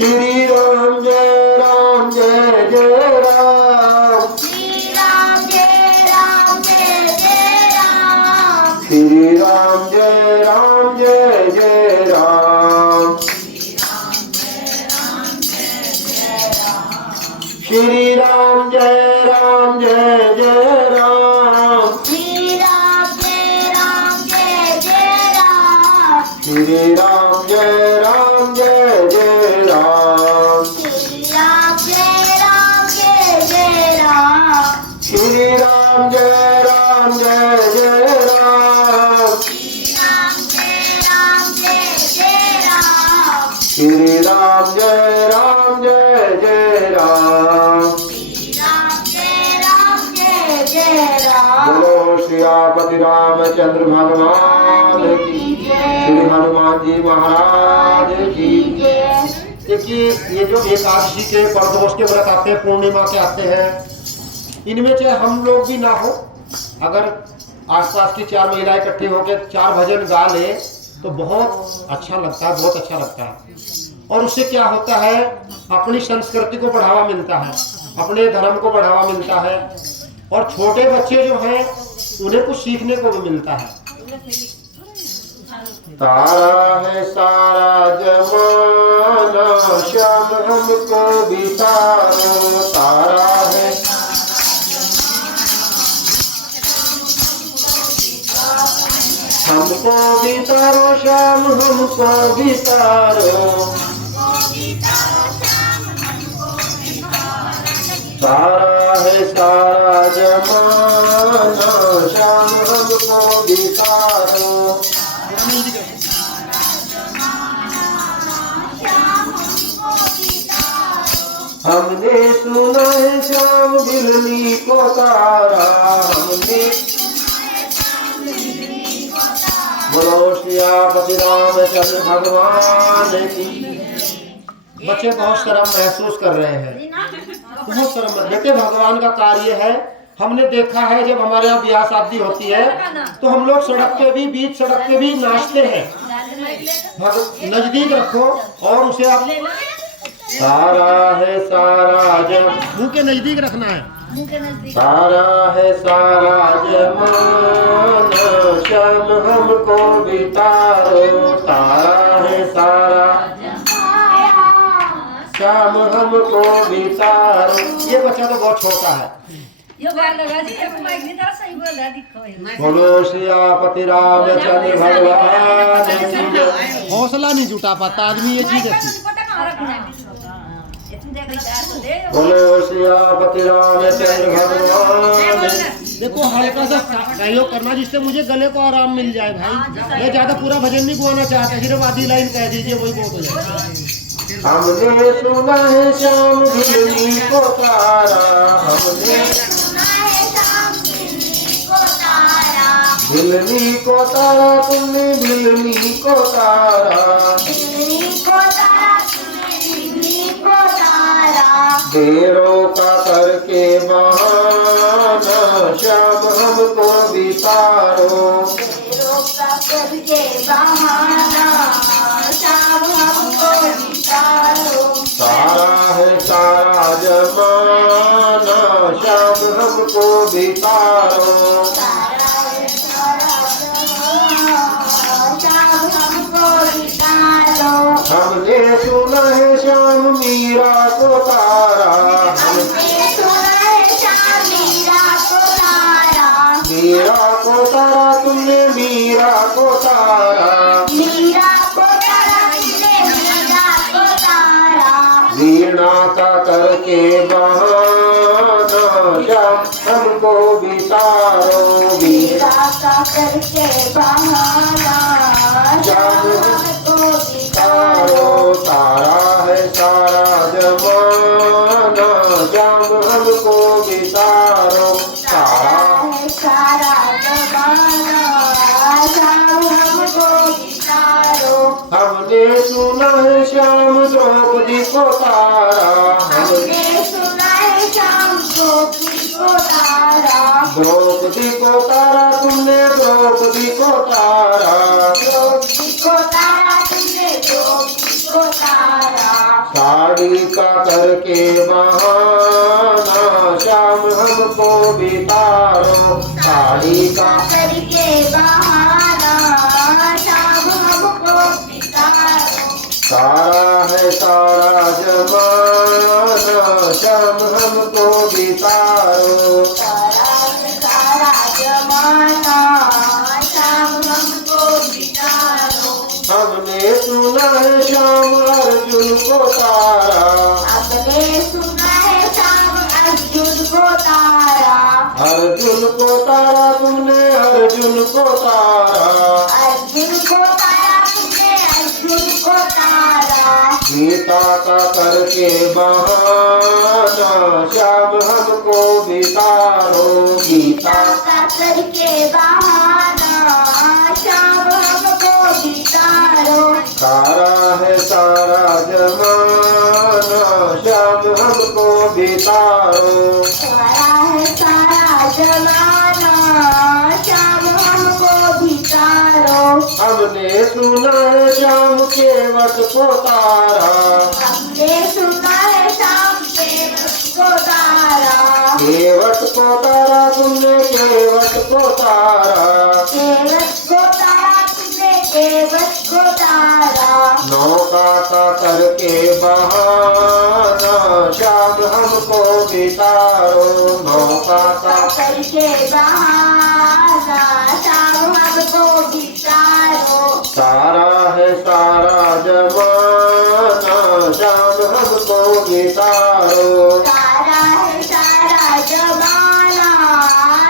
श्री राम जय राम जय जय राम। श्री राम जय राम जय जय राम। श्री राम जय राम जय जय राम। श्री राम जय राम जय जय राम। श्री राम जय राम जय जय राम। श्री राम जय राम जय जय राम। श्री राम जय राम जय जय राम। श्री राम जय राम जय जय राम। श्री राम जय राम जय जय राम। श्री राम जय राम जय जय राम। श्री राम जय राम जय जय राम। बोलो श्रीपति रामचंद्र भगवान की जय। श्री हनुमान जी महाराज की जय। देखिए ये जो एकादशी के प्रदोष के व्रत आते हैं, पूर्णिमा के आते हैं, इनमें चाहे हम लोग भी ना हो, अगर आसपास की 4 महिलाएं इकट्ठी होकर 4 भजन गा ले तो बहुत अच्छा लगता है, बहुत अच्छा लगता है। और उससे क्या होता है, अपनी संस्कृति को बढ़ावा मिलता है, अपने धर्म को बढ़ावा मिलता है, और छोटे बच्चे जो हैं उन्हें कुछ सीखने को भी मिलता है। तारा है सारा जमाना, श्याम हमको भी तारो। तारा है हमको भी तारो, श्याम हमको भी तारो। तारा है सारा जमाना, श्याम हमको भी तारो। हमने सुना है श्याम बिलनी को तारा। हमने बोलो श्रीपति रामचंद्र भगवान की। बच्चे बहुत शर्म महसूस कर रहे हैं, बहुत शर्म। बेटे भगवान का कार्य है। हमने देखा है जब हमारे यहाँ ब्याह शादी होती है तो हम लोग सड़क पे भी, बीच सड़क पे भी नाचते हैं। नजदीक रखो और उसे आप सारा है सारा जम, मुंह के नजदीक रखना है। सारा है सारा जमाना, श्याम हमको भी तारो। तारा है सारा श्याम हमको भी तारो। ये बच्चा तो बहुत छोटा है। बोलो श्रीपति रामचंद्र भगवान की जय। हौसला नहीं जुटा पाता आदमी ये चीज है। बोलो श्रीपति रामचंद्र भगवान। देखो हल्का सा सहयोग करना जिससे मुझे गले को आराम मिल जाए भाई। मैं ज्यादा पूरा भजन नहीं गाना चाहता, सिर्फ आधी लाइन कह दीजिए वही बहुत हो जाए। हमने सुना है श्याम बिलनी को तारा। हमने बिलनी को तारा, तुमने बिलनी को तारा। देरों का करके बहाना, श्याम हमको भी तारो। तारा है सारा जमाना, श्याम हमको भी तारो। हमने सुना है श्याम मीरा को तारा। मीरा को तारा, तुमने मीरा को तारा। वीणा का करके बहाना, श्याम हमको भी तारो। वीणा का करके बहाना, श्याम हमको भी तारो। तारा है सारा जमाना, श्याम हमको भी तारो। तारा है सारा जमाना, श्याम हमको भी तारो। हमने सुना है श्याम द्रौपदी को तारा। हमने सुना है श्याम द्रौपदी को तारा। द्रौपदी को तारा, तुमने द्रौपदी को तारा। द्रौपदी को तारा, तुमने द्रौपदी को तारा। साड़ी का करके बहाना शाम हमको बितारो, साड़ी का करके बहाना शाम हमको बितारो। सारा है सारा जमाना शाम हमको बितारो, सारा जमाना शाम हमको बितारो। हमने सुना है शाम अर्जुन को तारा, हमने सुना है शाम अर्जुन को तारा। अर्जुन को तारा तुमने अर्जुन को तारा, अर्जुन को तारा तुमने अर्जुन को तारा। गीता का करके बहाना शाम हमको बितारो, गीता का करके बहाना शाम हमको बितारो। सारा है सारा जमाना शाम हमको बितारो, सारा है सारा जमाना शाम हमको बितारो। हमने सुना है शाम के वट को तारा, हमने सुना है शाम केवट को तारा। केवट को तारा तुमने केवट को तारा, केवट को तारा तुमने केवट को तारा। नौका का करके बहाना शाम हमको बितारो, नौका का करके बहाना शाम हमको बितारो। सारा है सारा जमाना शाम हमको बितारो, सारा है सारा जमाना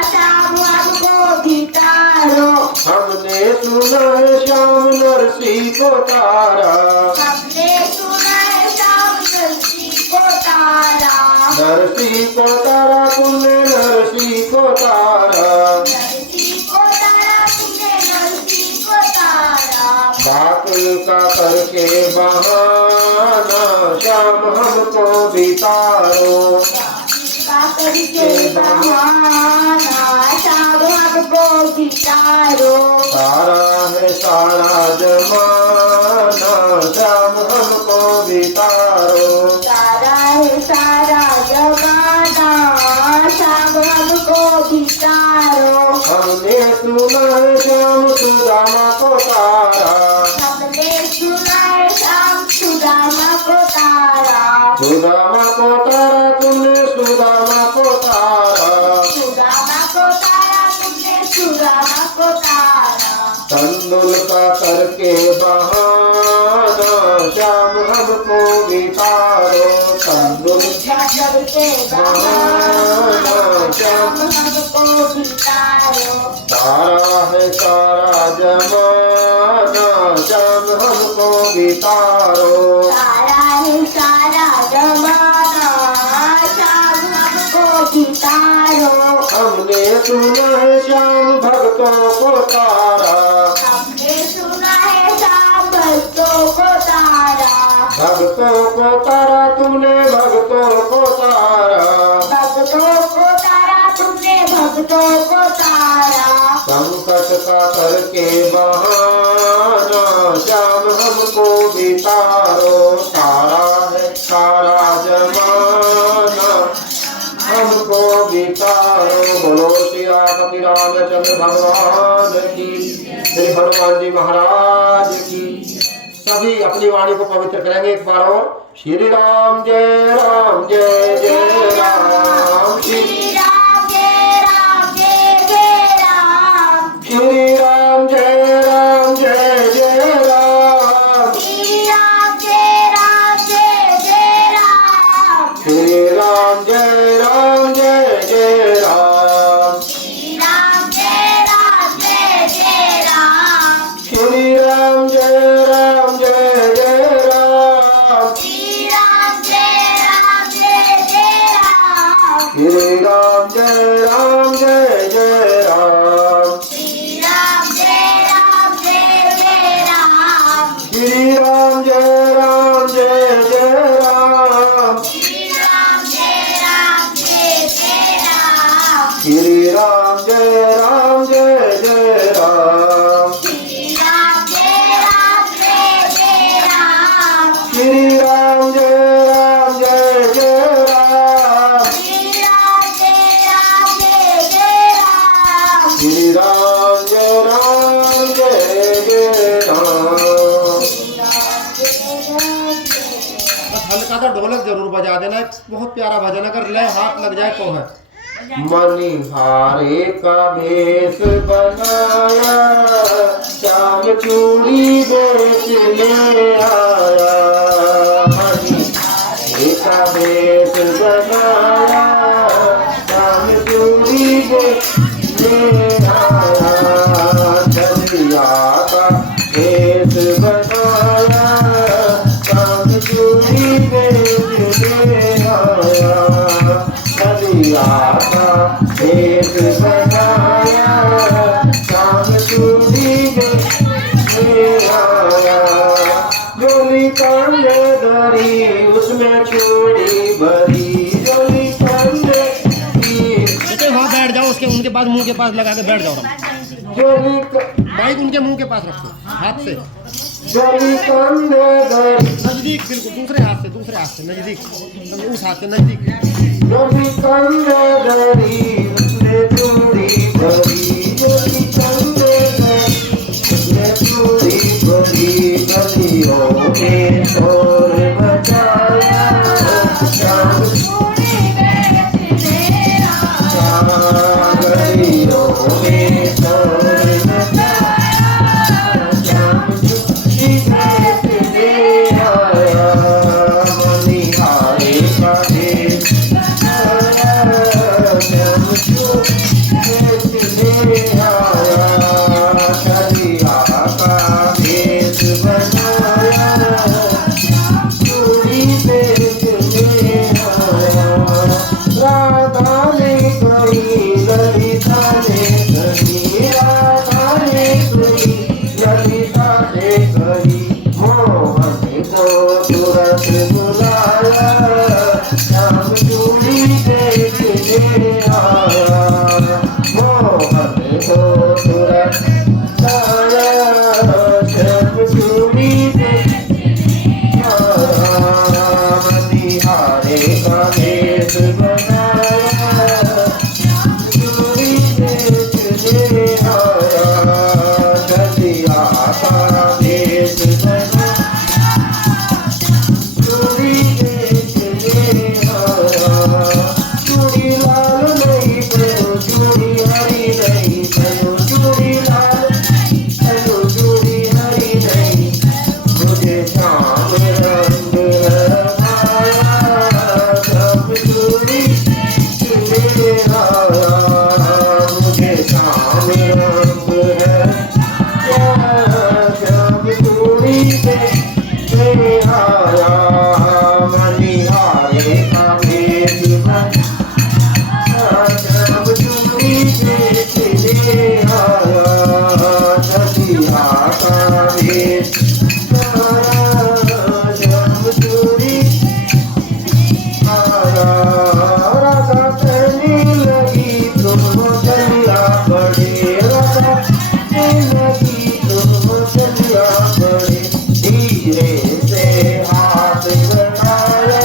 शाम हमको बितारो। हमने सुना है शाम नरसी को तारा, हमने सुना है शाम नरसी को तारा। नरसी को तारा तुमने नरसी को तारा, नरसी को तारा तुमने नरसी को तारा। बातिल का करके बहाना शाम हमको बितारो, का करके बहाना शाम हमको बितारो। सारा है सारा जमाना शाम हमको बितारो, सारा है सारा जमाना शाम हमको बितारो। हमने सुना है शाम सुदामा को तारा, हमने सुना है शाम सुदामा को तारा। सुदामा को तारा तुमने सुदामा को तारा, सुदामा को तारा तुमने सुदामा को तारा। तंदुल का करके बहाना शाम हमको बितारो, तंदुल करके बहाना शाम हमको बितारो। सारा है सारा जमाना शाम हमको बितारो, सारा है सारा जमाना शाम हमको बितारो। हमने सुना है शाम भक्तों को तारा, हमने सुना है शाम भक्तों को तारा। भक्तों को तारा तुमने भक्तों को तारा, भक्तों को तारा तुमने भक्तों को तारा। संकट का करके बहाना शाम हमको बितारो, सारा है सारा जमाना हमको बितारो। बोलो श्री रामपति रामचंद्र भगवान की, श्री हनुमान जी महाराज की। सभी अपनी वाणी को पवित्र करेंगे एक बार और। श्री राम जय राम जय जय राम, श्री राम जय राम जय जय राम। श्री राम जय राम जय जय राम, श्री राम जय राम जय जय राम। श्री राम जय राम जय जय राम, श्री राम जय राम जय जय राम। श्री राम जय राम जय जय राम, श्री राम जय राम जय जय राम। श्री राम हल्का सा ढोलक जरूर बजा देना। एक बहुत प्यारा भजन, अगर लय हाथ लग जाए तो है। मनिहारे का भेष बनाया, श्याम चूड़ी बेचने आया। मनिहारे का भेष बनाया, श्याम चूड़ी बेचने आया। छलिया का भेष बनाया, श्याम चूड़ी बेचने आया। छलिया भेष बनाया, श्याम चूड़ी बेचने आया। झोली कांधे धरी, उसमें चूड़ी भरी। झोली कांधे बेटे वहाँ बैठ जाओ, उसके उनके पास मुंह के पास लगा के बैठ जाओ। झोली माइक उनके मुंह के पास रखो हाथ से। झोली कांधे धरी, नजदीक बिल्कुल, दूसरे हाथ से नजदीक, उस हाथ से नजदीक। झोली कांधे धरी, उसमें चूड़ी भरी। झोली कांधे धरी, उसमें चूड़ी भरी। गलियों में शोर मचाया, श्याम गलियों में शोर मचाया, श्याम चूड़ी बेचने आया। मनिहारे का भेष बनाया, श्याम चूड़ी बेचने आया। छलिया का भेष बनाया, चूड़ी बेचने आया। राधा ने कही, ललिता ने कही। राधा ने कही, ललिता ने कही। मोहन को तुरंत बुलाया, श्याम चूड़ी बेचने आया। मोहन को तुरंत बुलाया, श्याम चूड़ी बेचने आया। मनिहारे का भेष बनाया, चूड़ी बेचने आया। छलिया का भेष बनाया, चूड़ी बेचने आया। चूड़ी लाल नहीं पहनो, चूड़ी हरी नहीं पहनो। चूड़ी लाल पहनो, चूड़ी हरी नहीं। मुझे श्याम रंग रंगाया, सब चूड़ी बेचने आया। मुझे श्याम रंग रंगाया, सब चूड़ी बेचने आया। मनिहारे का भेष बनाया, श्याम चूड़ी बेचने आया। छलिया का भेष बनाया, श्याम चूड़ी आया। राधा कहने लगी, तुम चलिया बड़े। राधा कहने लगी, तुम चलिया बड़े। धीरे से हाथ बढ़ाया,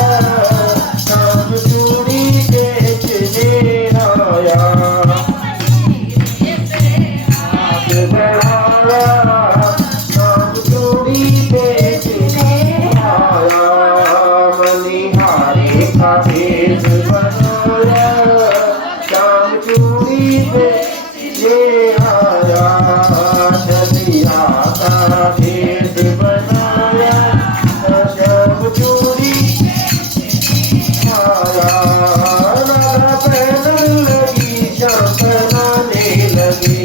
श्याम चूड़ी बेचने आया। हाथ बढ़ाया, श्याम चूड़ी बेचने आया। मनिहारे का भेष बनाया, श्याम चूड़ी बेचने आया। छलिया का भेष बनाया, श्याम चूड़ी आया। राधा पहनने लगी, श्याम पहनाने लगे।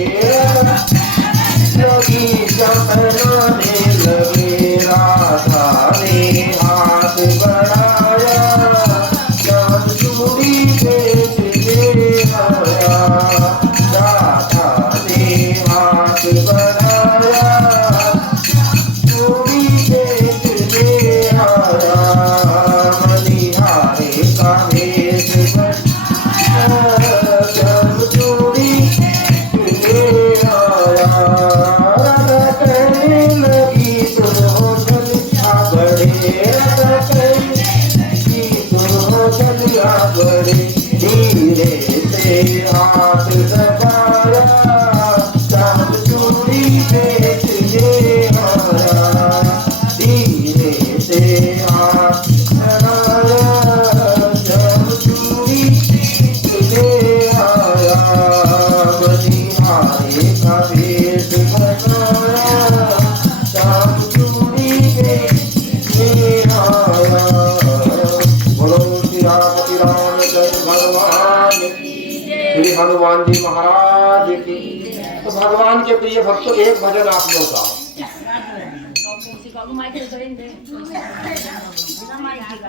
लगी श्याम पहनाने लगे। राधा ने हाथ बढ़ाया, श्याम चूड़ी बेचने आया। राधा ने हाथ बढ़ाया, चूड़ी बेचने आया। मनिहारे का भेष बनाया, श्याम चूड़ी बेचने आया। राधा कहने लगी, तुम हो चलिया बड़े। राधा कहने लगी, तुम हो चलिया बड़े। धीरे से हाथ दबाया, श्याम चूड़ी बेचने आया। धीरे से हाथ हनुमान जी महाराज की। तो भगवान के प्रिय भक्तों, एक भजन आप लोग गाओ।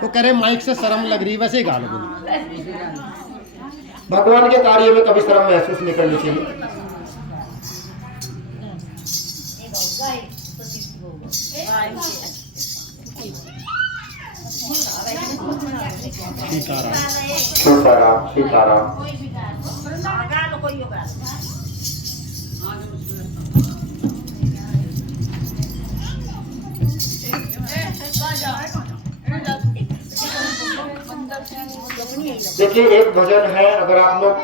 वो कह रहे माइक से शर्म लग रही, वैसे ही गा लो। भगवान के कार्य में कभी शर्म महसूस नहीं करनी चाहिए। सीताराम सीताराम। देखिए, एक भजन है, अगर आप लोग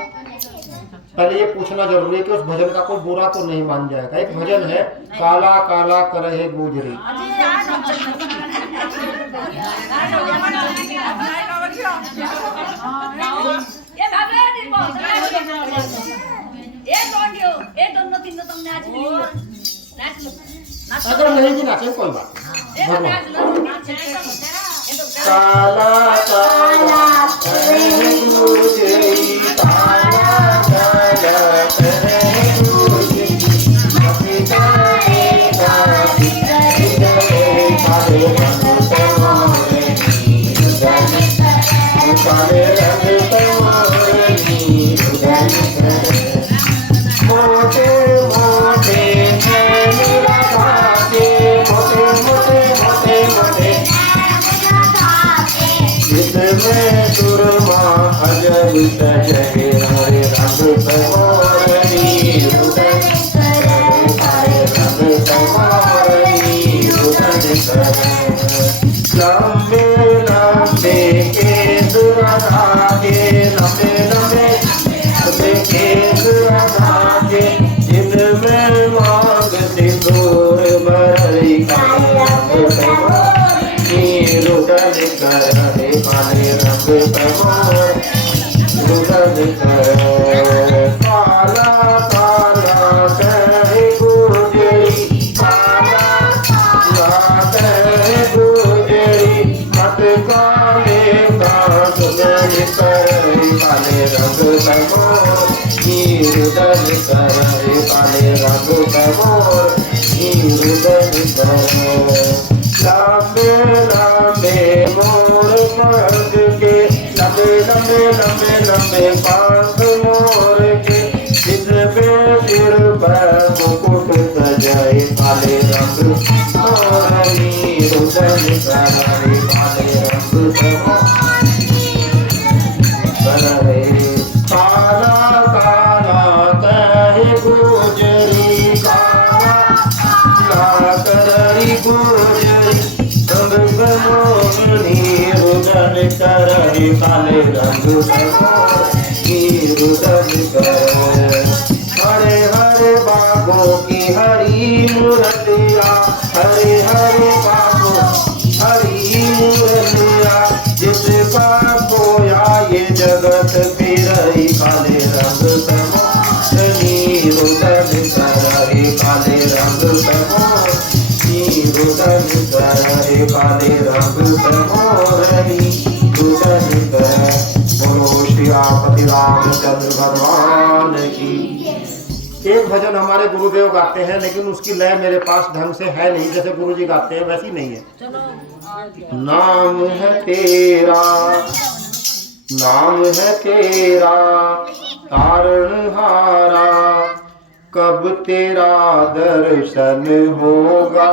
पहले ये पूछना जरूरी है कि उस भजन का कोई बुरा तो नहीं मान जाएगा। एक भजन है, काला काला करहे गुजरी। अगर नहीं भी नाचे कोई बात नहीं। काला काला करहे गुजरी, काला काला करहे गुजरी, अपनी काले काले काले रंग तमोरे काले रंग तमोरे मोटे मोटे नैन लगाते, मोटे मोटे मोटे मोटे जिसमें सुरमा अजब सजे हरे रंग तमोरनी रुदन हरे रंग तमोरनी रुदन लंबे लंबे केस राधाके, लंबे लंबे लंबे केस राधाके, जिनमें मांग सिंदूर भरी काले रंग तमोरनी रुदन करे काले रंग तमोर रुदन करे। काला काला करहे गुजरी, काला काला करहे गुजरी, मत काले काट गए करे काले रंग तमोर रुदन करे काले रंग तमोर रुदन करे। लंबे लंबे मोर पंख के, लंबे लंबे लंबे लंबे पंख मोर के, जिसपे सिर पर मुकुट सजाए काले रंग मोरनी रुदन करे काले रंग करे। काला काला करहे गुजरी, काला काला करहे गुजरी, रंग तमोरनी रुदन करे काले रंग तमोरनी रुदन करे। हरे हरे बागों की हरी मुरलिया, हरे हरे बागों हरी मुरलिया, जिसका खोया ये जगत फिरई काले रंग तमोरनी रुदन करे काले रंग तमोरनी रुदन करे काले रंग तमोरनी रुदन करे। बोलो श्री आपति रामचंद्र भगवान की। एक भजन हमारे गुरुदेव गाते हैं, लेकिन उसकी लय मेरे पास ढंग से है नहीं, जैसे गुरुजी गाते हैं वैसी नहीं है। नाम है तेरा, नाम है तेरा तारणहारा, कब तेरा दर्शन होगा,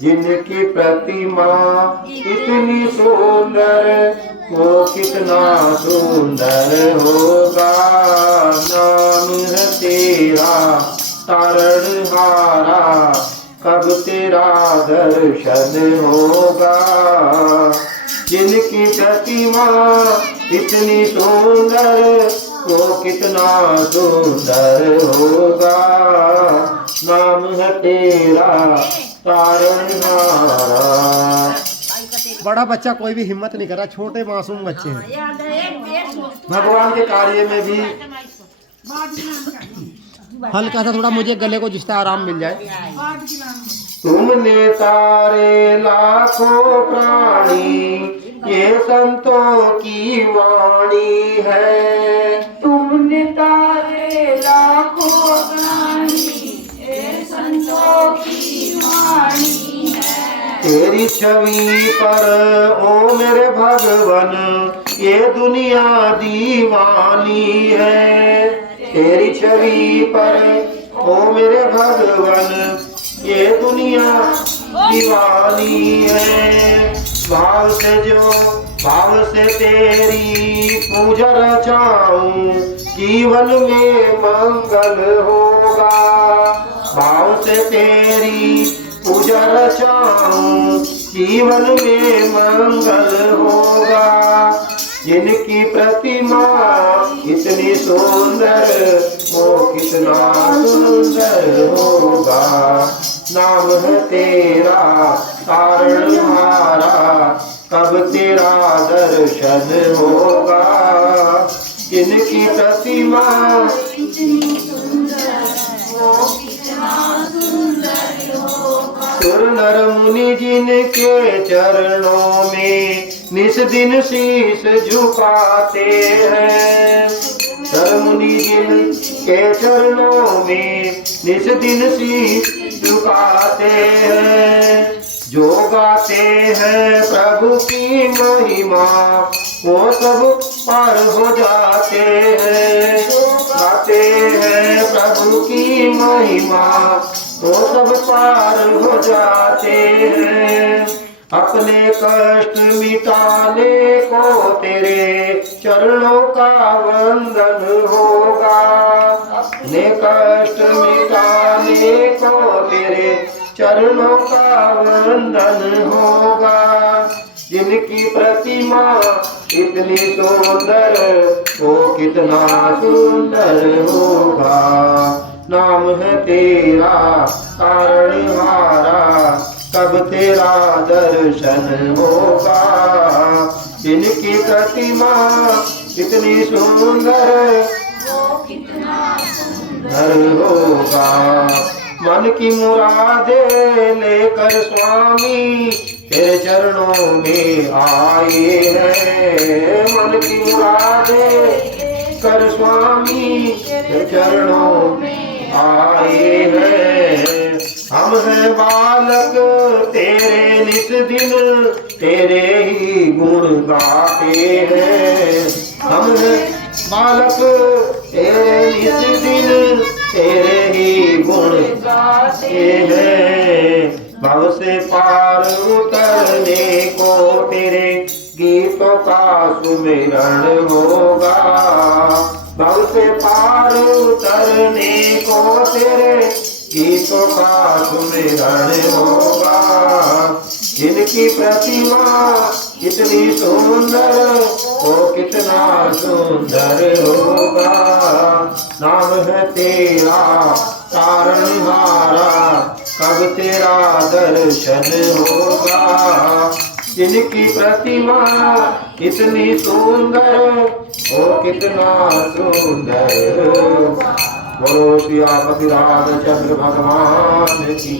जिनकी प्रतिमा इतनी सुंदर वो कितना सुंदर होगा। नाम है तेरा तारणहारा, कब तेरा दर्शन होगा, जिनकी प्रतिमा इतनी सुंदर वो कितना सुंदर होगा। नाम है तेरा तारणहारा। बड़ा बच्चा कोई भी हिम्मत नहीं कर रहा, छोटे मासूम बच्चे हैं। भगवान के कार्य में भी हल्का सा थोड़ा मुझे गले को जिसता आराम मिल जाए। तुमने तारे लाखों प्राणी, ये संतों की वाणी है। तुमने तेरी छवि पर ओ मेरे भगवन ये दुनिया दीवानी है। तेरी छवि पर ओ मेरे भगवन ये दुनिया दीवानी है। भाव से तेरी पूजा रचाऊं जीवन में मंगल होगा। भाव से तेरी पूजा रचाऊं जीवन में मंगल होगा। जिनकी प्रतिमा इतनी सुंदर वो कितना सुंदर होगा। नाम है तेरा कारण हमारा कब तेरा दर्शन होगा। जिनकी प्रतिमा इतनी सुंदर वो कितना सुंदर होगा। सुर नर मुनि जिनके चरणों में निस दिन शीश झुकाते हैं। नर मुनि जिनके चरणों में निस दिन शीश झुकाते हैं। जो गाते हैं प्रभु की महिमा वो सब पार हो जाते हैं। गाते हैं प्रभु की महिमा वो सब पार हो जाते हैं। अपने कष्ट मिटाने को तेरे चरणों का वंदन होगा। अपने कष्ट मिटाने को तेरे चरणों का वंदन होगा। जिनकी प्रतिमा इतनी सुंदर वो कितना सुंदर होगा। नाम है तेरा कारण हारा कब तेरा दर्शन होगा। जिनकी प्रतिमा इतनी सुंदर वो कितना सुंदर होगा। मन की मुरादे लेकर स्वामी तेरे चरणों में आए हैं। मन की मुरादे कर स्वामी तेरे चरणों में आए हैं। हम हैं बालक तेरे नित दिन तेरे ही गुण गाते हैं। हम हैं बालक तेरे नित दिन तेरे ही गुण गाते हैं। भव से पार उतरने को तेरे गीतों का सुमिरन होगा। भव से पार उतरने को तेरे गीतों का सुमिरन होगा। जिनकी प्रतिमा इतनी सुंदर वो कितना सुंदर होगा। नाम है तेरा कारण हारा कब तेरा दर्शन होगा। जिनकी प्रतिमा इतनी सुंदर वो कितना सुंदर होगा। बोलो श्री आपति रामचंद्र भगवान की,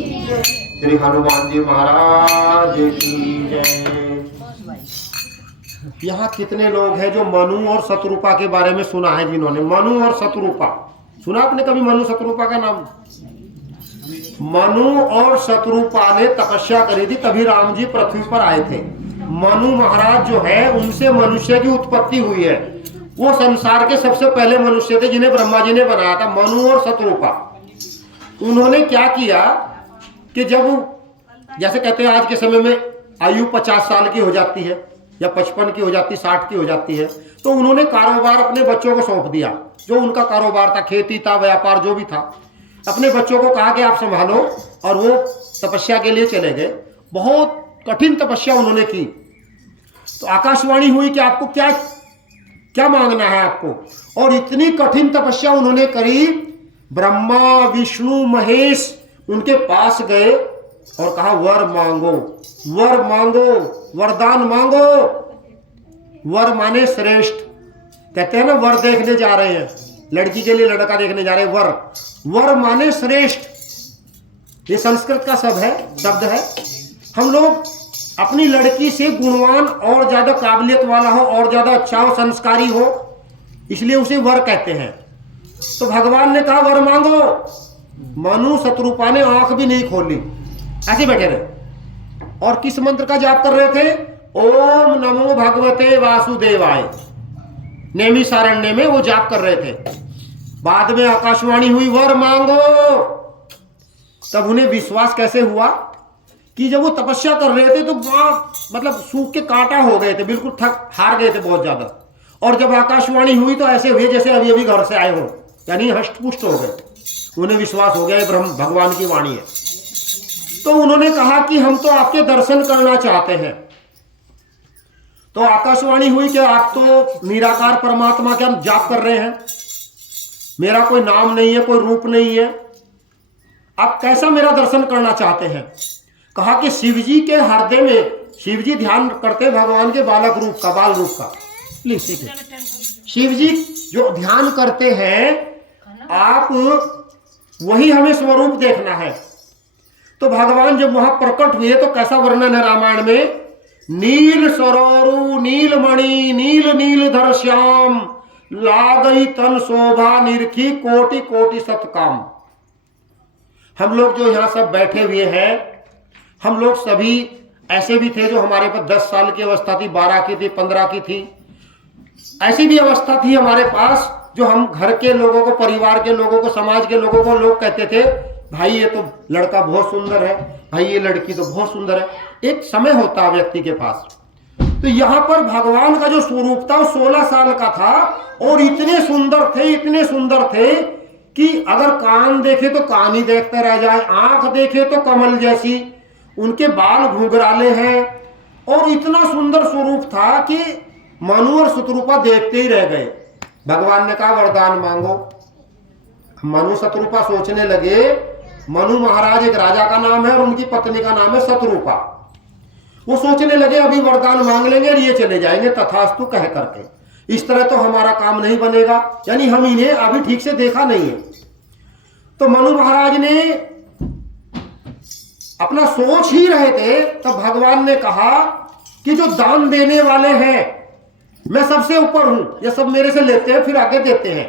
श्री हनुमान जी महाराज की जय। यहाँ कितने लोग हैं जो मनु और शत्रुपा के बारे में सुना है? जिन्होंने मनु और शत्रुपा सुना, आपने कभी मनु शत्रुपा का नाम? मनु और शत्रुपा ने तपस्या करी थी, तभी राम जी पृथ्वी पर आए थे। मनु महाराज जो है उनसे मनुष्य की उत्पत्ति हुई है। वो संसार के सबसे पहले मनुष्य थे जिन्हें ब्रह्मा जी ने बनाया था, मनु और शत्रुपा। उन्होंने क्या किया कि जब जैसे कहते हैं आज के समय में आयु 50 साल की हो जाती है या 55 की हो जाती है, 60 की हो जाती है, तो उन्होंने कारोबार अपने बच्चों को सौंप दिया। जो उनका कारोबार था, खेती था, व्यापार जो भी था, अपने बच्चों को कहा कि आप संभालो, और वो तपस्या के लिए चले गए। बहुत कठिन तपस्या उन्होंने की। तो आकाशवाणी हुई कि आपको क्या क्या मांगना है आपको। और इतनी कठिन तपस्या उन्होंने करी, ब्रह्मा विष्णु महेश उनके पास गए और कहा वर मांगो, वर मांगो, वरदान मांगो। वर माने श्रेष्ठ, कहते हैं ना वर देखने जा रहे हैं, लड़की के लिए लड़का देखने जा रहे हैं। वर, वर माने श्रेष्ठ, ये संस्कृत का शब्द है। हम लोग अपनी लड़की से गुणवान और ज्यादा काबिलियत वाला हो और ज्यादा अच्छा हो, संस्कारी हो, इसलिए उसे वर कहते हैं। तो भगवान ने कहा वर मांगो। मनु शत्रुपा ने आंख भी नहीं खोली, ऐसे बैठे रहे। और किस मंत्र का जाप कर रहे थे? ओम नमो भगवते वासुदेवाय, नैमिषारण्य में वो जाप कर रहे थे। बाद में आकाशवाणी हुई वर मांगो। तब उन्हें विश्वास कैसे हुआ कि जब वो तपस्या कर रहे थे तो मतलब सूख के कांटा हो गए थे, बिल्कुल थक हार गए थे बहुत ज्यादा। और जब आकाशवाणी हुई तो ऐसे हुए जैसे अभी अभी घर से आए हो, यानी हष्टपुष्ट हो गए। उन्हें विश्वास हो गया ये ब्रह्म भगवान की वाणी है। तो उन्होंने कहा कि हम तो आपके दर्शन करना चाहते हैं। तो आकाशवाणी हुई कि आप तो निराकार परमात्मा के हम जाप कर रहे हैं, मेरा कोई नाम नहीं है, कोई रूप नहीं है, आप कैसा मेरा दर्शन करना चाहते हैं? कहा कि शिव जी के हृदय में, शिव जी ध्यान करते भगवान के बालक रूप का, बाल रूप का। शिव जी जो ध्यान करते हैं, आप वही हमें स्वरूप देखना है। तो भगवान जब वहां प्रकट हुए तो कैसा वर्णन है रामायण में? नील सरोरु नीलमणि नील नीलधर श्याम, लागई तन शोभा निरखी कोटि कोटि सतकाम। हम लोग जो यहाँ सब बैठे हुए हैं, हम लोग सभी ऐसे भी थे जो हमारे पास 10 साल की अवस्था थी, 12 की थी, 15 की थी। ऐसी भी अवस्था थी हमारे पास जो हम घर के लोगों को, परिवार के लोगों को, समाज के लोगों को लोग कहते थे भाई ये तो लड़का बहुत सुंदर है, भाई ये लड़की तो बहुत सुंदर है। एक समय होता है व्यक्ति के पास। तो यहाँ पर भगवान का जो स्वरूप था वो 16 साल का था और इतने सुंदर थे, इतने सुंदर थे कि अगर कान देखे तो कान ही देखते रह जाए, आंख देखे तो कमल जैसी, उनके बाल घुंघराले हैं और इतना सुंदर स्वरूप था कि मनु और शत्रुपा देखते ही रह गए। भगवान ने कहा वरदान मांगो। मनु शत्रुपा सोचने लगे, मनु महाराज एक राजा का नाम है और उनकी पत्नी का नाम है शत्रुपा। वो सोचने लगे अभी वरदान मांग लेंगे और ये चले जाएंगे तथास्तु कह करके। इस तरह तो हमारा काम नहीं बनेगा, यानी हम इन्हें अभी ठीक से देखा नहीं है। तो मनु महाराज ने अपना सोच ही रहे थे, तब भगवान ने कहा कि जो दान देने वाले हैं, मैं सबसे ऊपर हूं, ये सब मेरे से लेते हैं फिर आगे देते हैं,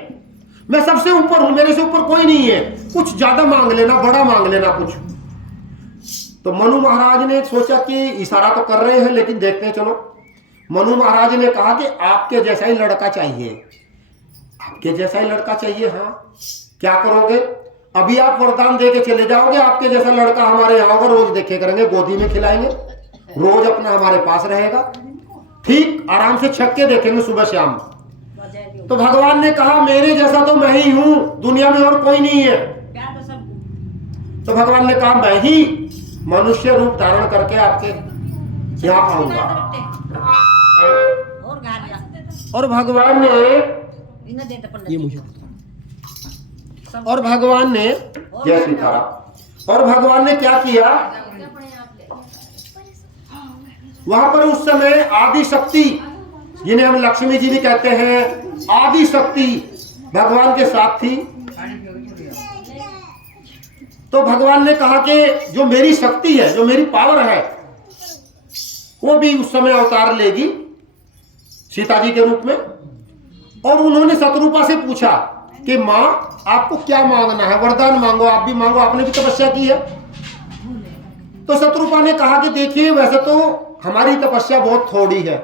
मैं सबसे ऊपर हूं, मेरे से ऊपर कोई नहीं है, कुछ ज्यादा मांग लेना, बड़ा मांग लेना कुछ। तो मनु महाराज ने सोचा कि इशारा तो कर रहे हैं लेकिन देखते हैं चलो। मनु महाराज ने कहा कि आपके जैसा ही लड़का चाहिए, आपके जैसा ही लड़का चाहिए। हाँ, क्या करोगे? अभी आप वरदान दे के चले जाओगे, आपके जैसा लड़का हमारे यहाँ होगा, रोज देखे करेंगे, गोदी में खिलाएंगे, रोज अपना हमारे पास रहेगा, ठीक आराम से छक्के देखेंगे सुबह शाम। तो भगवान ने कहा मेरे जैसा तो मैं ही हूं, दुनिया में और कोई नहीं है। तो भगवान ने कहा मैं ही मनुष्य रूप धारण करके आपके यहाँ आऊंगा। और भगवान ने ये मुझे, और भगवान ने जय सीताराम, और भगवान ने क्या किया, वहां पर उस समय आदि शक्ति, जिन्हें हम लक्ष्मी जी भी कहते हैं, आदि शक्ति भगवान के साथ थी। तो भगवान ने कहा कि जो मेरी शक्ति है, जो मेरी पावर है, वो भी उस समय अवतार लेगी सीता जी के रूप में। और उन्होंने शत्रुपा से पूछा कि मां आपको क्या मांगना है, वरदान मांगो, आप भी मांगो, आपने भी तपस्या की है। तो शत्रुपा ने कहा कि देखिए वैसे तो हमारी तपस्या बहुत थोड़ी है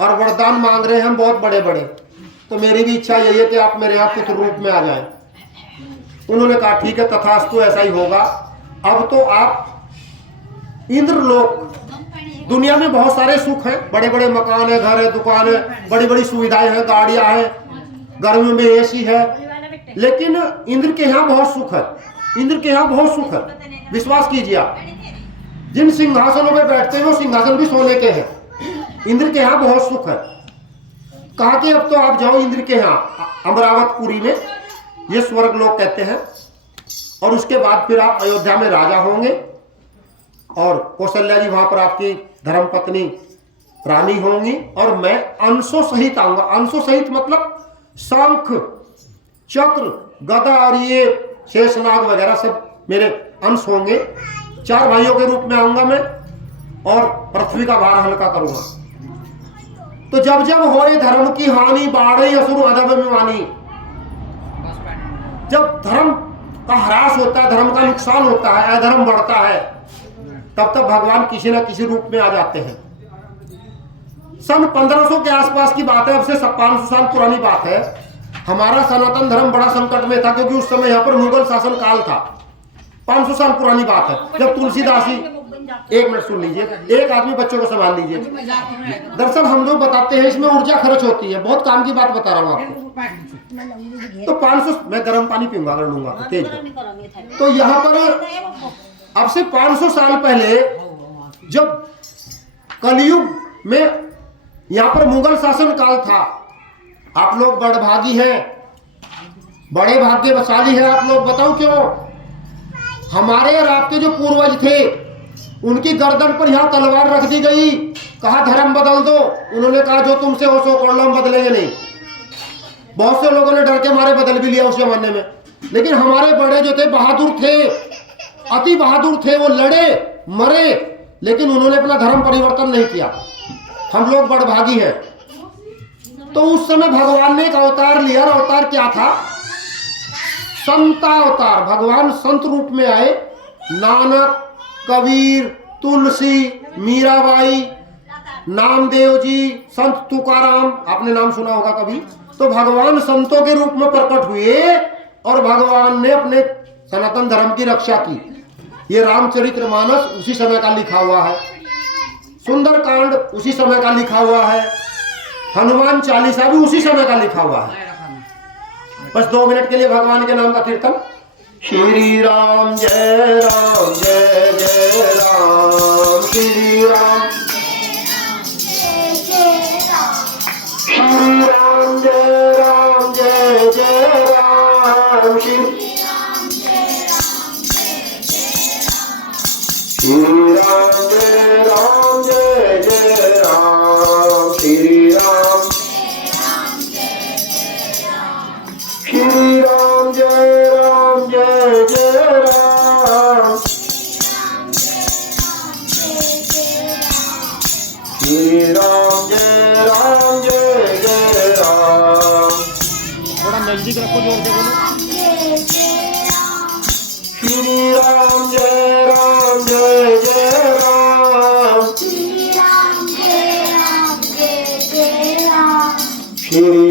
और वरदान मांग रहे हैं हम बहुत बड़े बड़े, तो मेरी भी इच्छा यही है कि आप मेरे यहाँ पुत्र रूप में आ जाएं। उन्होंने कहा ठीक है तथास्तु, ऐसा ही होगा। अब तो आप इंद्रलोक, दुनिया में बहुत सारे सुख हैं, बड़े बड़े मकान है, घर है, दुकान है, बड़ी बड़ी सुविधाएं हैं, गाड़ियां हैं, गर्मियों में एसी है, लेकिन इंद्र के यहाँ बहुत सुख है, इंद्र के यहाँ बहुत सुख है। विश्वास कीजिए आप, जिन सिंहासनों में बैठते हैं वो सिंहासन भी सोने के हैं, इंद्र के यहाँ बहुत सुख है। कहा कि अब तो आप जाओ इंद्र के यहाँ अमरावतपुरी में, ये स्वर्ग लोग कहते हैं, और उसके बाद फिर आप अयोध्या में राजा होंगे और कौशल्या जी वहां पर आपकी धर्मपत्नी रानी होंगी, और मैं अंशों सहित आऊंगा। अंशों सहित मतलब शंख चक्र गदा और ये शेषनाग वगैरह सब मेरे अंश होंगे। 4 भाइयों के रूप में आऊंगा मैं और पृथ्वी का भार हल्का करूंगा। तो जब जब होए धर्म की हानि, बाढ़े असुर अदब में वानी, जब धर्म का ह्रास होता है, धर्म का नुकसान होता है, अधर्म बढ़ता है, तब तक भगवान किसी न किसी रूप में आ जाते हैं। सन 1500 के आसपास की बात है, अब से 500 साल पुरानी बात है। हमारा सनातन धर्म बड़ा संकट में था, क्योंकि उस समय यहाँ पर मुगल शासन काल था। 500 साल पुरानी बात है, जब तुलसीदास जी, एक मिनट सुन लीजिए, एक आदमी बच्चों को संभाल लीजिए। दरअसल हम लोग बताते हैं इसमें ऊर्जा खर्च होती है, बहुत काम की बात बता रहा हूँ आपको। तो 500, मैं गर्म पानी पीऊंगा अगर लूंगा तो तेज। तो यहाँ पर अब से 500 साल पहले जब कलयुग में यहाँ पर मुगल शासन काल था, आप लोग बड़भागी हैं, बड़े भाग्यशाली हैं आप लोग। बताओ क्यों? हमारे और आपके जो पूर्वज थे उनकी गर्दन पर यहाँ तलवार रख दी गई, कहा धर्म बदल दो। उन्होंने कहा जो तुमसे हो सो कर लो, हम बदलेंगे नहीं। बहुत से लोगों ने डर के मारे बदल भी लिया उस जमाने में, लेकिन हमारे बड़े जो थे बहादुर थे, अति बहादुर थे, वो लड़े मरे, लेकिन उन्होंने अपना धर्म परिवर्तन नहीं किया। हम लोग बड़भागी हैं। तो उस समय भगवान ने एक अवतार लिया। अवतार क्या था? संता अवतार। भगवान संत रूप में आए। नानक, कबीर, तुलसी, मीराबाई, नामदेव जी, संत तुकाराम, आपने नाम सुना होगा कभी। तो भगवान संतों के रूप में प्रकट हुए और भगवान ने अपने सनातन धर्म की रक्षा की। ये रामचरितमानस उसी समय का लिखा हुआ है, सुंदरकांड उसी समय का लिखा हुआ है, हनुमान चालीसा भी उसी समय का लिखा हुआ है। बस 2 मिनट के लिए भगवान के नाम का कीर्तन। श्री राम जय राम जय जय राम, श्री राम श्री राम जय राम जय जय राम, श्री राम जय राम जय जय राम, श्री राम श्री राम जय राम जय जय राम, श्री राम जय राम जय जय राम। थोड़ा नजदीक रखो, जोर से बोलो। श्री राम जय राम जय जय राम, श्री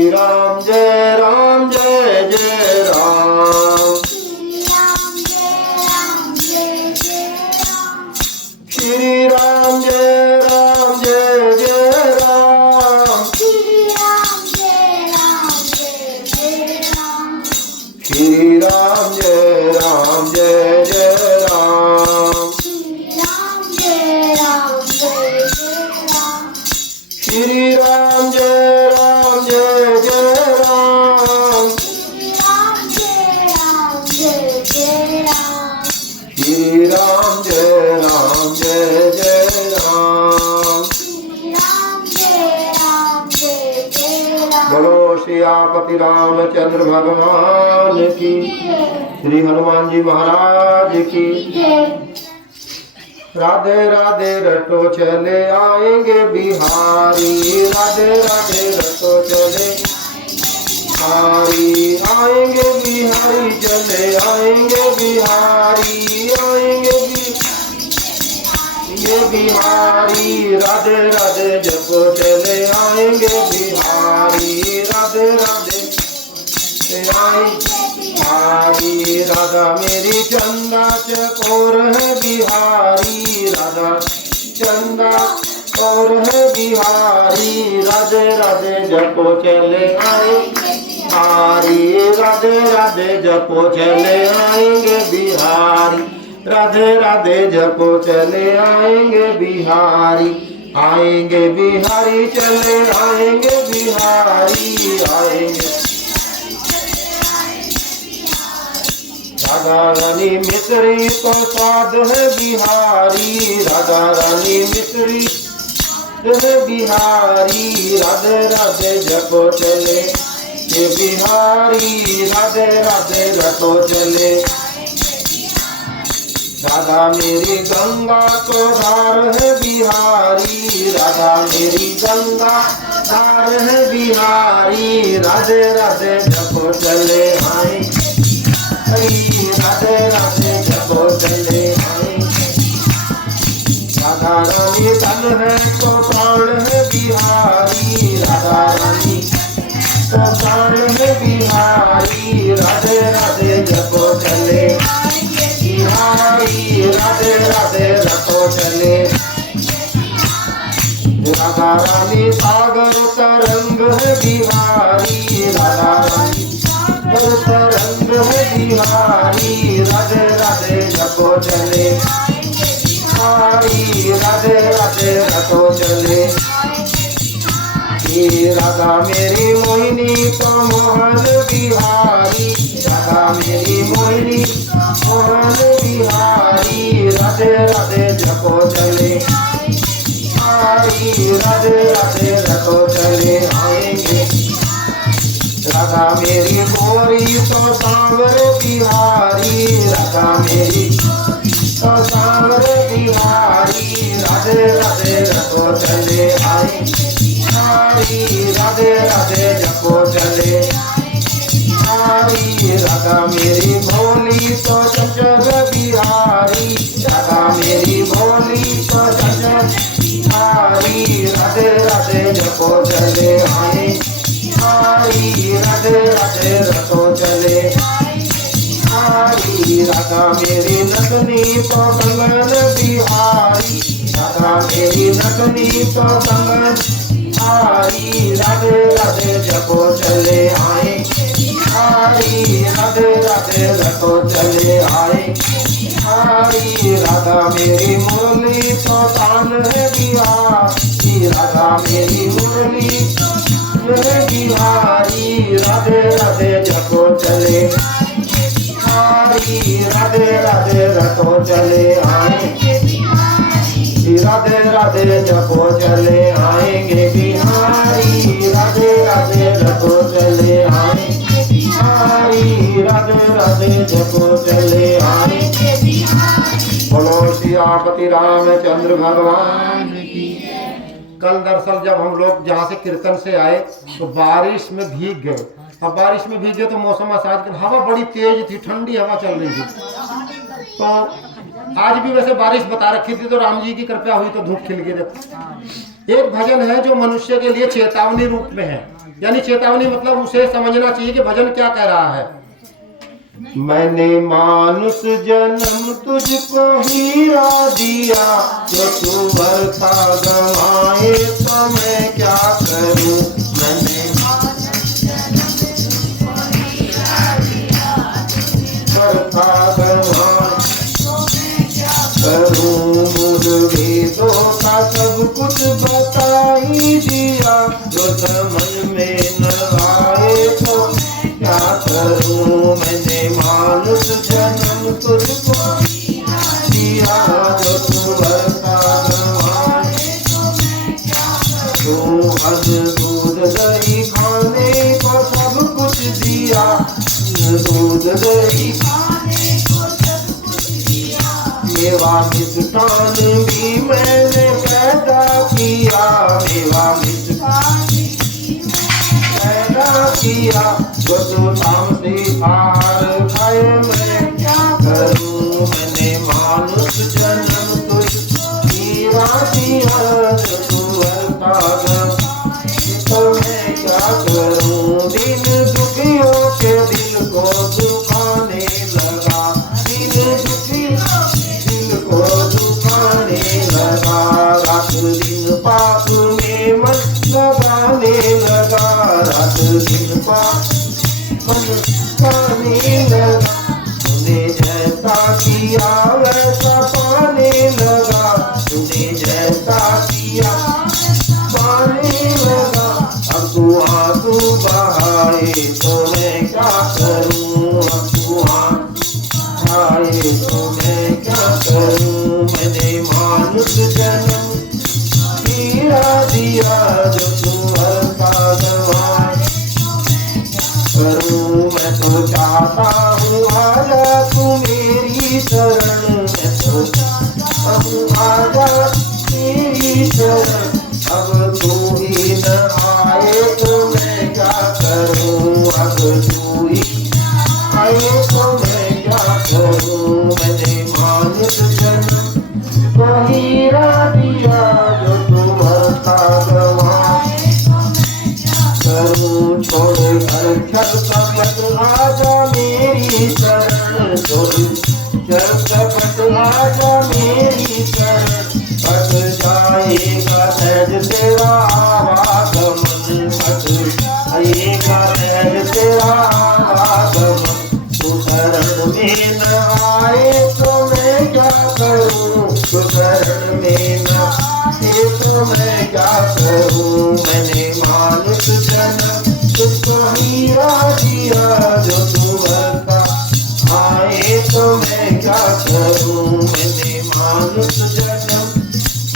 राम जय राम जय जय राम, श्री राम जय राम जय जय राम, श्री राम जय राम जय जय राम, श्री राम जय राम जय जय राम, श्री राम जय राम जय जय राम, श्री राम जय राम जय जय राम, श्री राम जय राम जय जय राम। बोलो सियापति रामचंद्र भगवान की, श्री हनुमान जी महाराज की। राधे राधे रटो चले आएंगे बिहारी, राधे राधे रटो चले बिहारी, आएंगे बिहारी चले आएंगे बिहारी, आएंगे ये बिहारी। राधे राधे जपो चले आएंगे बिहारी, राधे राधे आएंगे बिहारी। राधा मेरी चंदा चकोर है बिहारी, राधा चंदा और है बिहारी। राधे राधे जपो चले आएंगे बिहारी, राधे राधे जपो चले आएंगे बिहारी, राधे राधे जपो चले आएंगे बिहारी, आएंगे बिहारी चले आएंगे बिहारी, आएंगे। राधा रानी मिश्री तो स्वाद है बिहारी, राधा रानी मिश्री है बिहारी। राधे राधे जपो चले ये बिहारी, राधे राधे रटो चले। राधा मेरी गंगा तो धार है बिहारी, राधा मेरी गंगा धार है बिहारी। राधे राधे जपो चले आए हरी, राधे राधे जपो चले आए। रानी तन है तो प्राण है बिहारी, राधा रानी तो प्राण है बिहारी। राधे राधे जपो चले बिहारी, राधे राधे जपो चले। राधा रानी सागर तरंग है बिहारी, राधा रानी सागर तरंग है बिहारी। राधे राधे जपो चले बिहारी, राधे राधे जपो चले। राधा मेरी मोहिनी तो मोहन बिहारी, राधा मेरी मोहिनी मोहन बिहारी। राधे राधे जपो चले राधे राधे रखो चले आएंगे। राधा मेरी गोरी तो सांवर बिहारी, राधा मेरी तो सांवर बिहारी। राधे राधे रखो चले आएंगे। राधे राधे जपो चले राधा मेरी भोली तो चंचल बिहारी, राधा मेरी भोली तो चंचल बिहारी। राधे राधे जपो चले राधे राधे रखो चले राधा मेरी नगनी तो कंगन बिहारी, राधा मेरी नगनी तो कंगन बिहारी। राधे राधे जपो चले राधे राधे रखो चले राधा मेरी मुरली तो तान है बिहारी, राधा मेरी मुरली है बिहारी। राधे राधे जपो चले राधे राधे रखो चले राधे राधे जपो चले आएंगे बिहारी। राधे राधे रखो चले आएंगे बिहारी, राधे राधे जपो चले आएंगे बिहारी। बोलो सियापति रामचंद्र भगवान की। कल दरअसल जब हम लोग जहाँ से कीर्तन से आए तो बारिश में भीग गए। अब बारिश में भीगे तो मौसम आसाद, हवा बड़ी तेज थी, ठंडी हवा चल रही थी। तो आज भी वैसे बारिश बता रखी थी, तो राम जी की कृपा हुई तो धूप खिल गई। देखो एक भजन है जो मनुष्य के लिए चेतावनी रूप में है, यानी चेतावनी मतलब उसे समझना चाहिए कि भजन क्या कह रहा है। मैंने मानुष जन्म तुझको हीरा दिया, जो तू बरता गवाए तो मैं क्या करूं। मैंने बरता गवाए करूं, वेदों का सब कुछ बता ही दिया, जो समझ में न आए तो क्या करूं। मैंने मानुष जन्म तुझको दिया, जो तू बरता गवाए तू हद दूध दही खाने को सब कुछ दिया, दूध दही मेवा मिष्ठान भी मैंने पैदा किया, मेवा मिष्ठान पैदा किया, जो तू शाम से हार खाए मैं क्या करूं। मैंने मानुष जन्म तुझको हीरा दिया, जो तू बरता गवाए तो मैं क्या करूं। दिन दुखियों के दिल को दुखाने लगा, दिन दुखियों को दुखाने लगा, रात दिन पाप में मन लगाने लगा, रात दिन पाप मन लगाने लगा। तूने जैसा किया वैसा पाने लगा, तूने जैसा किया पाने लगा। अब तू आंसू बहाए तो मैं क्या करूं, अब तू आए तो मैं क्या करूं। मैंने मानुष जन्म हीरा दिया, जो तू बरता गवाए करूं। मैं तो चाहता हूँ आजा तू मेरी शरण, मैं तो चाहता हूँ आजा मेरी शरण। अब तू ही न आए तो मैं क्या करूं, अब तू ही आए तो मैं क्या करूं। मैंने मानुष जन्म को हीरा दिया, सहज तेरा आवागमन एक सहज तेरा आवागमन तू शरण में न आए तो मैं क्या करूं तू शरण में न आए तो मैं क्या करूं मैंने मानुष जन्म तुझको हीरा दिया जो तू भरता आए तो मैं क्या करूं मैंने मानुष जन्म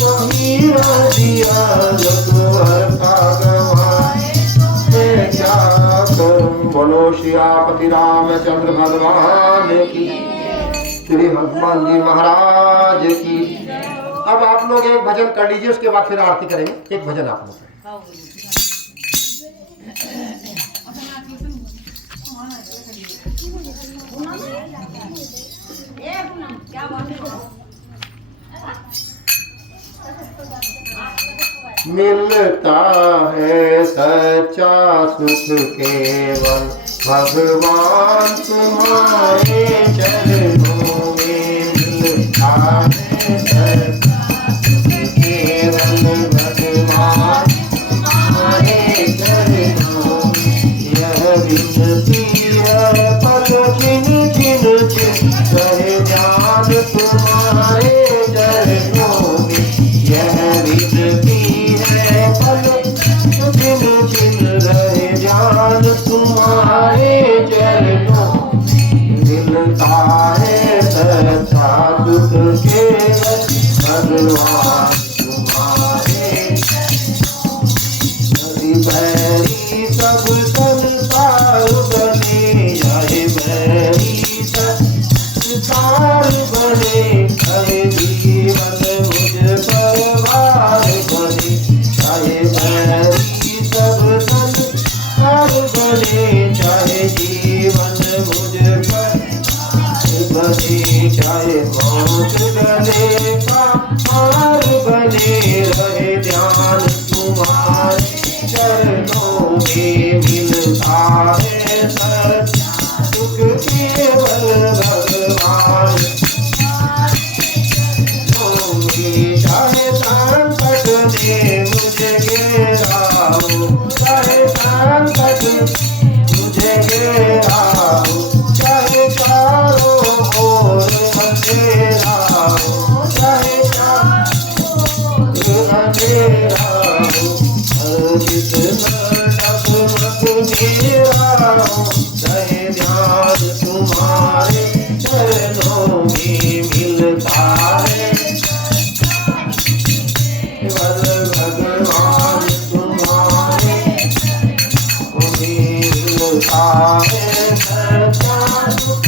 तो हीरा दिया जो तू भरता गवाए मैं क्या करूं। बोलो श्रीपति रामचंद्र भगवान की श्री हनुमान जी महाराज की। अब आप लोग एक भजन कर लीजिए उसके बाद फिर आरती करेंगे। एक भजन आप लोग मिलता है सच्चा सुख केवल भगवान तुम्हारे चरणों में मिलता है सच्चा सुख केवल भगवान तुम्हारे चरणों में यह विनती है पल छिन छिन छिन रहे ध्यान तुम्हारे चरणों में यह विनती छिन छिन रहे ध्यान तुम्हारे चरणों मिलता है सच्चा सुख केवल भगवान तुम्हारे नदी बैरी सब संसार बने जाए बैरी संसार बने हरे जीवन मुझ पर भार बने चाहे बैरी सब संसार बने चाहे जीवन मुझ पर बने चाहे मौत गले का हार बने रहे ध्यान तुम्हारे चरणों में मिलता है सच्चा सुख केवल भगवान चाहे संकट दे मुझे घेरा हो चाहे संकट मुझे घेरा हो चाहे चारों ओर अंधेरा हो चाहे अंधेरा हो जितना डगमग मेरा हो चाहे ध्यान तुम्हारे चरणों में मिलता है भगवान तुम्हारे मिलता है सच्चा सुख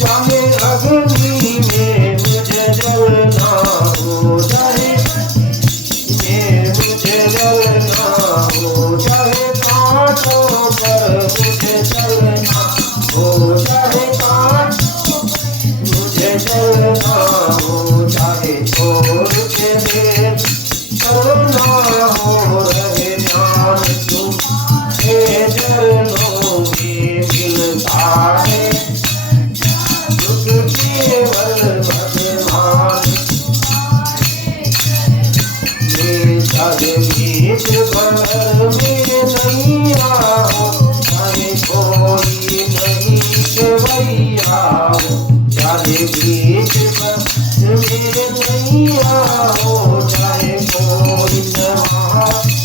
चाहे अग्नि में मुझे जलना हो चाहे मुझे जलना हो चाहे कांटों पर मुझे चलना हो चाहे मुझे जलना हो चाहे छोड़ के दे चलना हो रहे ध्यान तुम्हारे चरणों में मिलता है सुख केवल भगवान चाहे बीच भर में नहीं आओ चाहे कोई नहीं केवैया हो चाहे बीच भर में नहीं आओ चाहे कोई न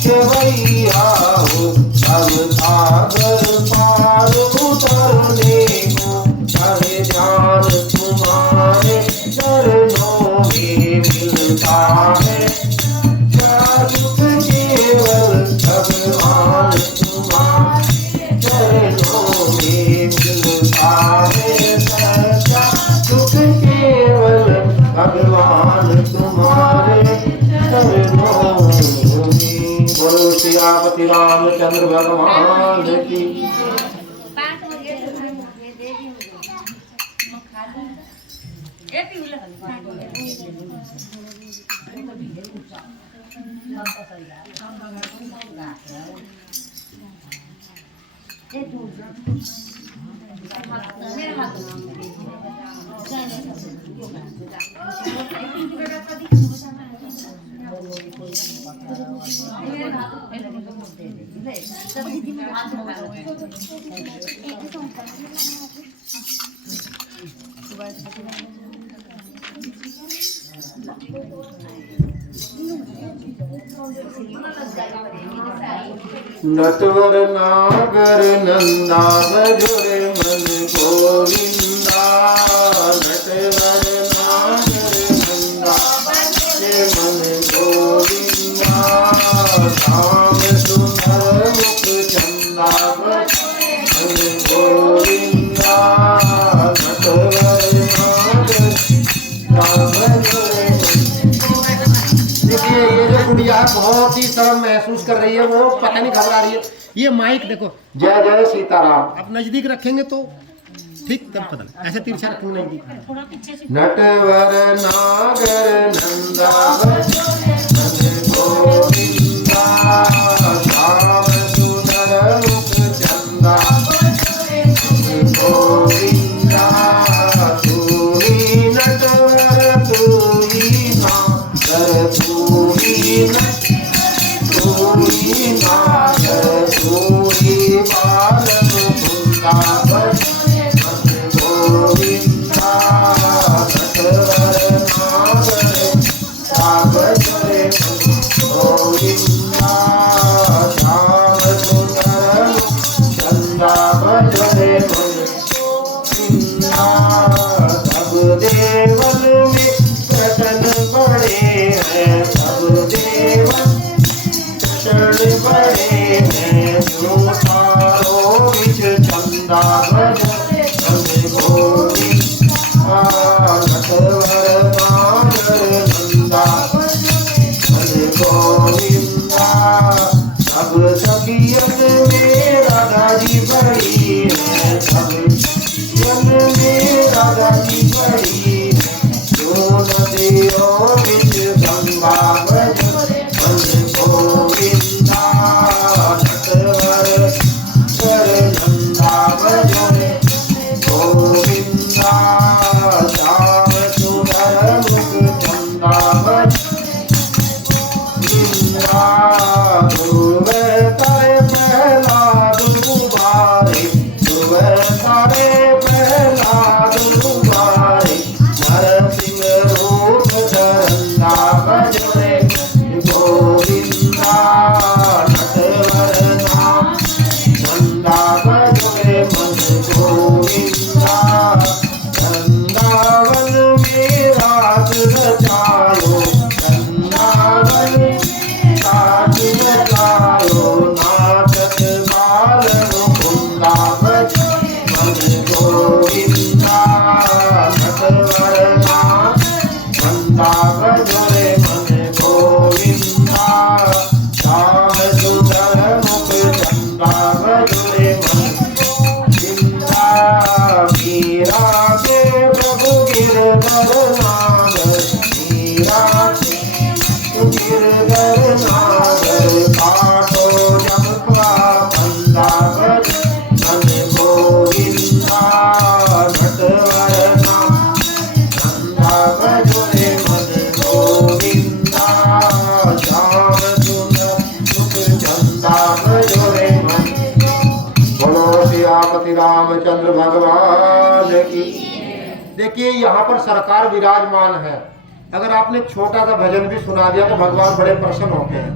केवैया हो सब सागर पार उतरने को चाहे ध्यान तुम्हारे चरणों में मिलता है केवल भगवान तुम्हारे चरणों में मिलता है सच्चा सुख केवल भगवान तुम्हारे चरणों में। बोलो श्रीपति रामचंद्र भगवान की। नटवर नागर नंदा भजरे मन गोविंदा। नटवर नागर नंदा भजरे मन गोविंदा। श्याम सुंदर मुख चंदा भजरे मन गोविंदा। नटवर नागर भजरे। देखिए ये जो गुड़िया बहुत ही शर्म महसूस कर रही है, वो पता नहीं घबरा रही है। ये माइक देखो, जय जय सीताराम। आप नजदीक रखेंगे तो ठीक तब पता नहीं, ऐसे तिरछा रखेंगे नजदीक। नटवर नागर नंदा भजरे मन गोविंदा। श्याम सुंदर मुख चंदा भजरे मन गोविंदा। तू ही नटवर तू ही नागर तू ही नागर तू ही बाल मुकुंदा भजरे मन गोविंदा। नटवर नागर भजरे मन गोविंदा। श्याम सुंदर चंदा भजरे मन गोविंदा। सब देवन में कृष्ण बड़े हैं, सब देवन कृष्ण बड़े हैं। जो तारों बिच चंदा भजरे मन गोविंदा। नटवर नागर नंदा भजरे मन गोविंदा। सब सखियन में राधा जी बड़ी है, सब सखियन में राधा जी बड़ी है। जो नदियों बिच गंगा भजरे मन गोविंदा। नटवर नंदा भजरे गोविंदा। श्याम सुंदर मुख चंदा भजरे गोविंदा। ध्रुव तारे प्रहलाद उबारे, ध्रुव तारे प्रहलाद उबारे। नरसिंह रूप धरंदा भजरे गोविंदा। नटवर नंदा भजरे मन गोविंदा। वृंदावन में राज रचायो, वृंदावन में राज रचायो। नाटक बाल मुकुंदा भजरे मन गोविंदा। नटवर नंदा भजरे मन गोविंदा। श्याम सुंदर मुख चंदा भजरे मन गोविंदा। मीरा के प्रभु गिरधर नागर, मीरा के गिरधर नागर। काटो जब का बंदा भजरे मन गोविंदा। नटवर नंदा भजरे मन गोविंदा। श्याम सुंदर मुख चंदा भजरे मन। बोलो सियापति रामचंद्र भगवान की। देखिए यहाँ पर सरकार विराजमान है। अगर आपने छोटा सा भजन भी सुना दिया तो भगवान बड़े प्रसन्न होते हैं।